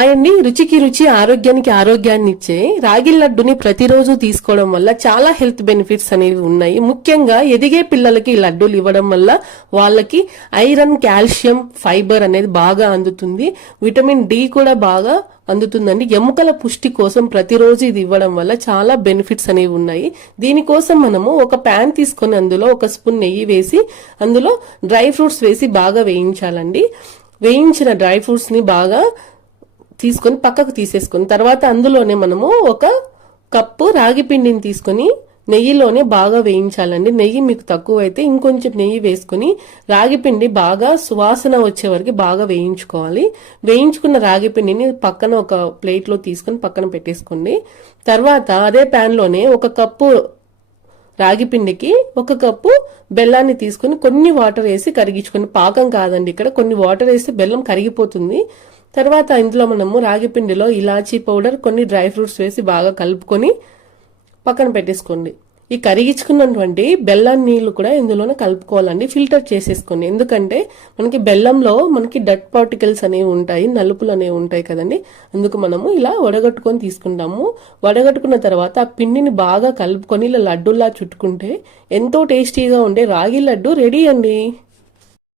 ఆయన్ని రుచికి రుచి ఆరోగ్యానికి ఆరోగ్యాన్ని ఇచ్చే రాగి లడ్డుని ప్రతిరోజు తీసుకోవడం వల్ల చాలా హెల్త్ బెనిఫిట్స్ అనేవి ఉన్నాయి. ముఖ్యంగా ఎదిగే పిల్లలకి ఈ లడ్డూలు ఇవ్వడం వల్ల వాళ్ళకి ఐరన్, కాల్షియం, ఫైబర్ అనేది బాగా అందుతుంది. విటమిన్ డి కూడా బాగా అందుతుందండి. ఎముకల పుష్టి కోసం ప్రతిరోజు ఇది ఇవ్వడం వల్ల చాలా బెనిఫిట్స్ అనేవి ఉన్నాయి. దీనికోసం మనము ఒక ప్యాన్ తీసుకొని అందులో ఒక స్పూన్ నెయ్యి వేసి అందులో డ్రై ఫ్రూట్స్ వేసి బాగా వేయించాలండి. వేయించిన డ్రై ఫ్రూట్స్ ని బాగా తీసుకొని పక్కకు తీసేసుకుని తర్వాత అందులోనే మనము ఒక కప్పు రాగి పిండిని తీసుకొని నెయ్యిలోనే బాగా వేయించాలండి. నెయ్యి మీకు తక్కువ అయితే ఇంకొంచెం నెయ్యి వేసుకుని రాగి పిండి బాగా సువాసన వచ్చే వరకు బాగా వేయించుకోవాలి. వేయించుకున్న రాగి పిండిని పక్కన ఒక ప్లేట్లో తీసుకొని పక్కన పెట్టేసుకోండి. తర్వాత అదే ప్యాన్ లోనే ఒక కప్పు రాగి పిండికి ఒక కప్పు బెల్లాన్ని తీసుకుని కొన్ని వాటర్ వేసి కరిగించుకొని, పాకం కాదండి ఇక్కడ, కొన్ని వాటర్ వేసి బెల్లం కరిగిపోతుంది. తర్వాత ఇందులో మనము రాగి పిండిలో ఇలాచీ పౌడర్, కొన్ని డ్రై ఫ్రూట్స్ వేసి బాగా కలుపుకొని పక్కన పెట్టేసుకోండి. ఈ కరిగించుకున్నటువంటి బెల్లం నీళ్లు కూడా ఇందులోనే కలుపుకోవాలండి. ఫిల్టర్ చేసేసుకోండి. ఎందుకంటే మనకి బెల్లంలో మనకి డట్ పార్టికల్స్ అనేవి ఉంటాయి, నలుపులు అనేవి ఉంటాయి కదండి. అందుకు మనము ఇలా వడగట్టుకొని తీసుకుంటాము. వడగట్టుకున్న తర్వాత ఆ పిండిని బాగా కలుపుకొని ఇలా లడ్డూలా చుట్టుకుంటే ఎంతో టేస్టీగా ఉండే రాగి లడ్డు రెడీ అండి.